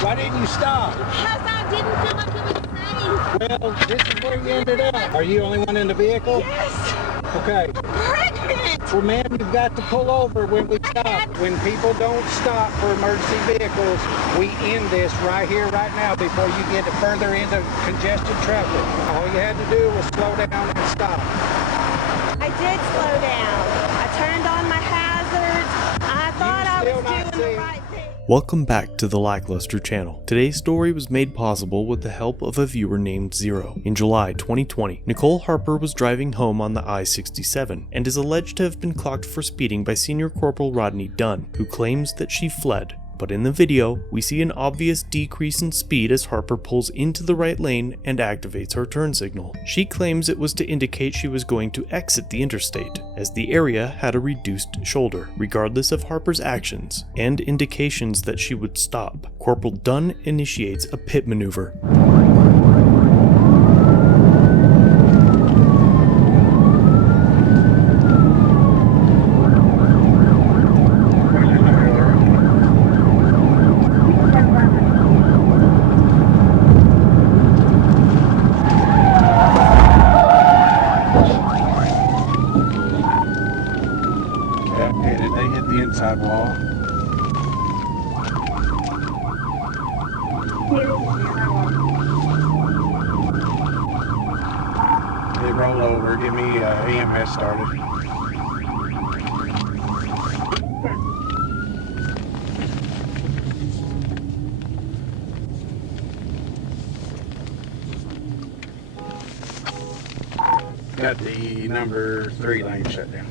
Why didn't you stop? Because I didn't feel like it was safe. Well, this is where you ended up. Are you the only one in the vehicle? Yes. Okay. Pregnant. Well, ma'am, you've got to pull over when we stop. When people don't stop for emergency vehicles, we end this right here, right now, before you get further into congested traffic. All you had to do was slow down and stop. I did slow down. I turned on my hazards. I thought I was doing the right thing. Welcome back to the Lackluster channel. Today's story was made possible with the help of a viewer named Zero. In July 2020, Nicole Harper was driving home on the I-67 and is alleged to have been clocked for speeding by Senior Corporal Rodney Dunn, who claims that she fled. But in the video, we see an obvious decrease in speed as Harper pulls into the right lane and activates her turn signal. She claims it was to indicate she was going to exit the interstate, as the area had a reduced shoulder, regardless of Harper's actions, and indications that she would stop. Corporal Dunn initiates a pit maneuver. They hit the inside wall. They roll over. Get me EMS started. Got the number 3 lane shut down.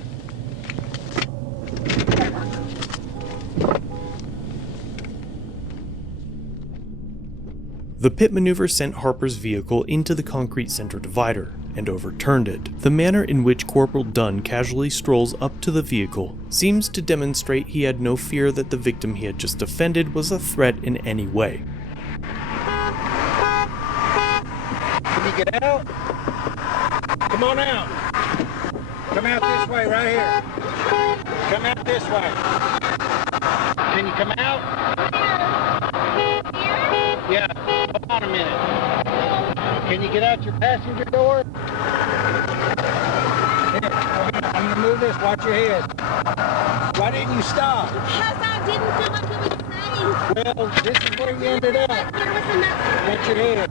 The pit maneuver sent Harper's vehicle into the concrete center divider and overturned it. The manner in which Corporal Dunn casually strolls up to the vehicle seems to demonstrate he had no fear that the victim he had just offended was a threat in any way. Can you get out? Come on out. Come out this way, right here. Come out this way. Can you come out? Yeah. Hold on a minute. Can you get out your passenger door? Here, I'm going to move this. Watch your head. Why didn't you stop? Because I didn't feel like it was safe. Well, this is where you ended up. Like there was enough. Watch your head.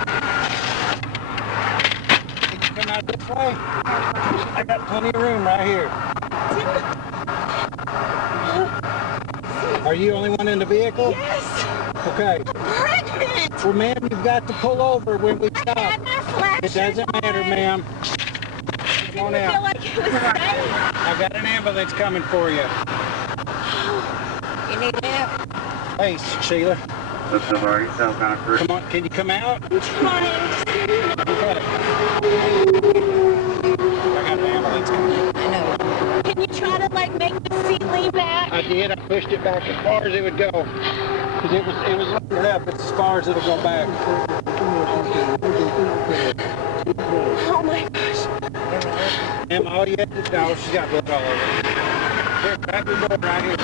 Can you come out this way? I got plenty of room right here. Are you the only one in the vehicle? Yes. Okay. Pregnant. Well, ma'am, you've got to pull over when we I stop. had my flashers It doesn't matter, on. ma'am. Come on I didn't feel out. like it was safe. I got an ambulance coming for you. You need help? Hey, Sheila. This is Larry, South Carolina Crew. Come on, can you come out? I'm trying. Okay. I got an ambulance coming. I know. Can you try to like make the seat lean back? I did. I pushed it back as far as it would go. Because it was lifted up. It's as far as it'll go back. Oh my gosh. Ma'am, all you have to do, no, she's got blood all over. Here, grab your door right here.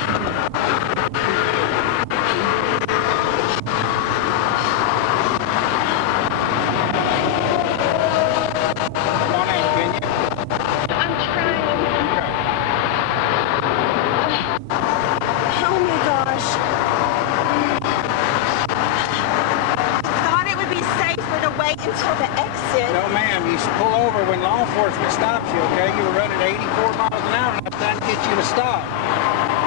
Come on out, can you? I'm trying. Okay. Oh my gosh. Thought it would be safer to wait until the exit. No, ma'am, you should pull over when law enforcement stops you, okay? You were running 84 miles an hour and I was trying to get you to stop.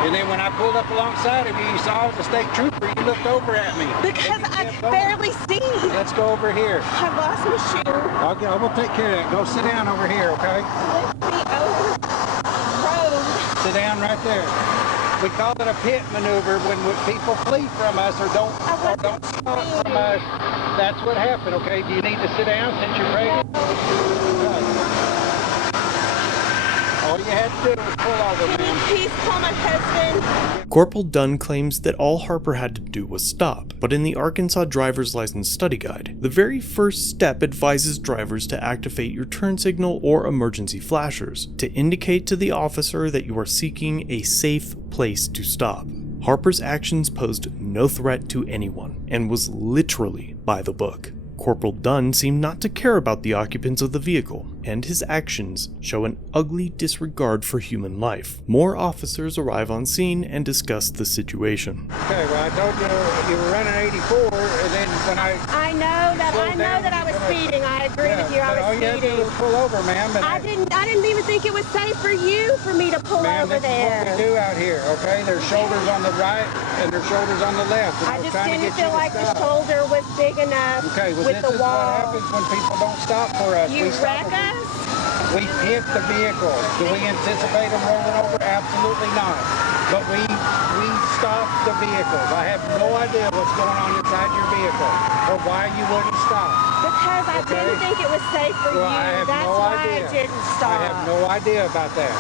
And then when I pulled up alongside of you, you saw the state trooper, you looked over at me. Because And you I kept could going. barely see. Let's go over here. I lost my shoe. I will take care of that. Go sit down over here, okay? Lift me over the road. Sit down right there. We call it a pit maneuver when people flee from us or don't stop from us. That's what happened, okay? Do you need to sit down since you're pregnant? Okay. All you had to do was pull over, Can you ma'am. please call my husband? Corporal Dunn claims that all Harper had to do was stop, but in the Arkansas Driver's License Study Guide, the very first step advises drivers to activate your turn signal or emergency flashers to indicate to the officer that you are seeking a safe place to stop. Harper's actions posed no threat to anyone and was literally by the book. Corporal Dunn seemed not to care about the occupants of the vehicle, and his actions show an ugly disregard for human life. More officers arrive on scene and discuss the situation. Okay, well, I told you were running 84, and then when I know that I was speeding. I agree with you. I all was you had to do speeding. was pull over, ma'am. And I didn't even think it was safe for you for me to pull ma'am, over this is what there. we do out here, okay? There's shoulders on the right and there's shoulders on the left. And I was just trying to didn't get you feel to like the stop. shoulder was big enough Okay, well, with this the is what wall. happens when people don't stop for us. You We stop wreck them. us? We hit the vehicle. Do we anticipate them rolling over? Absolutely not. But we stop the vehicles. I have no idea what's going on inside your vehicle or why you wouldn't stop. Because I Okay. didn't think it was safe for Well, you. I have That's no why idea. I didn't stop. I have no idea about that.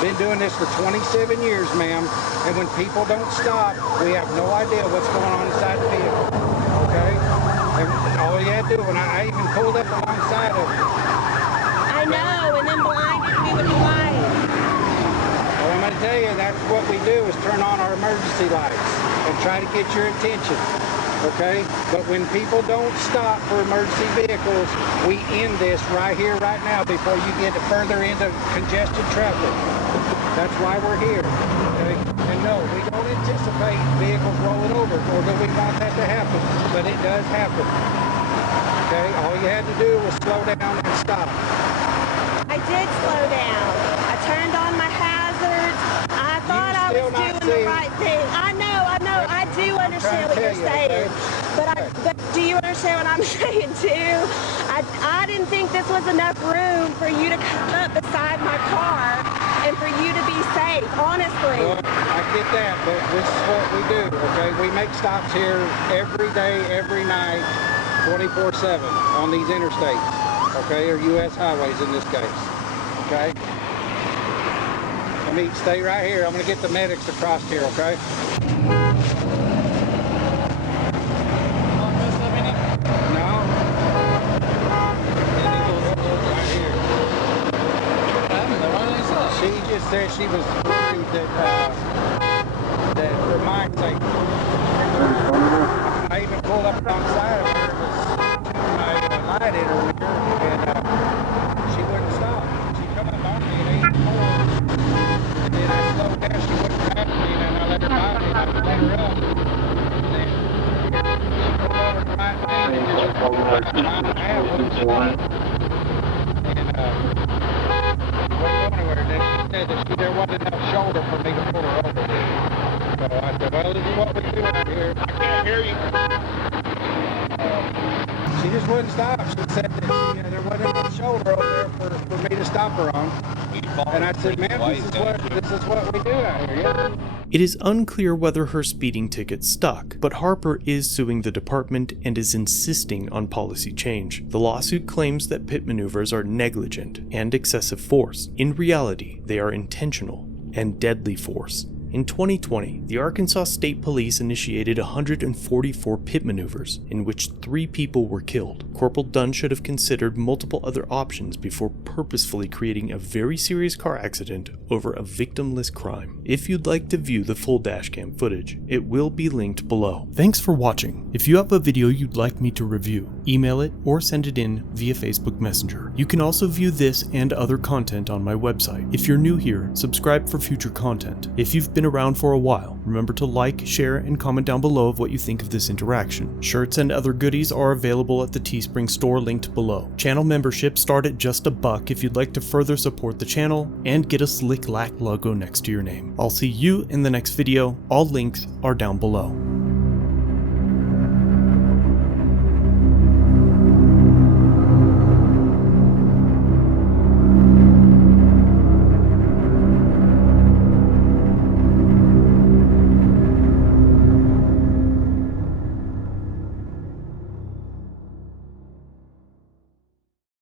Been doing this for 27 years, ma'am, and when people don't stop, we have no idea what's going on inside the vehicle. Okay? And all you had to do, and I even pulled up alongside of it. I know, and then blinded me with the light. Well, I'm going to tell you, that's what we do is turn on our emergency lights and try to get your attention. Okay? But when people don't stop for emergency vehicles, we end this right here, right now, before you get further into congested traffic. That's why we're here. Okay? And no, we don't anticipate vehicles rolling over, or do we want that to happen? But it does happen. Okay? All you had to do was slow down and stop. I did slow down. I turned on my hazards. I thought I still was not doing see- the right thing. I know. I do understand what you're tell you, saying. okay? But do you understand what I'm saying too? I didn't think this was enough room for you to come up beside my car and for you to be safe, honestly. Well, I get that, but this is what we do, okay? We make stops here every day, every night, 24/7 on these interstates, okay? Or U.S. highways in this case, okay? Let me stay right here. I'm going to get the medics across here, okay? No? Right here. She just said she was worried that for my sake. I even pulled up alongside of her and was light in her rear, and she wouldn't stop. She come up on me at 84, and then I slowed down. She wouldn't pass me, and then I let her by me, and I let her up. And then she pulled over the right lane, and just a mile and a half wouldn't stop. And wasn't going anywhere. Then she said that there wasn't enough shoulder for me to pull her over. So I said, well, this is what we do out here. I can't hear you. She just wouldn't stop. She said that there wasn't enough shoulder over there for me to stop her on. And I said, ma'am, this is what we do out here, yeah? It is unclear whether her speeding ticket stuck, but Harper is suing the department and is insisting on policy change. The lawsuit claims that pit maneuvers are negligent and excessive force. In reality, they are intentional and deadly force. In 2020, the Arkansas State Police initiated 144 pit maneuvers, in which 3 people were killed. Corporal Dunn should have considered multiple other options before purposefully creating a very serious car accident over a victimless crime. If you'd like to view the full dashcam footage, it will be linked below. Thanks for watching. If you have a video you'd like me to review, email it or send it in via Facebook Messenger. You can also view this and other content on my website. If you're new here, subscribe for future content. If you've been around for a while, remember to like, share, and comment down below of what you think of this interaction. Shirts and other goodies are available at the Teespring store linked below. Channel memberships start at just $1 if you'd like to further support the channel and get a Slick Lack logo next to your name. I'll see you in the next video. All links are down below.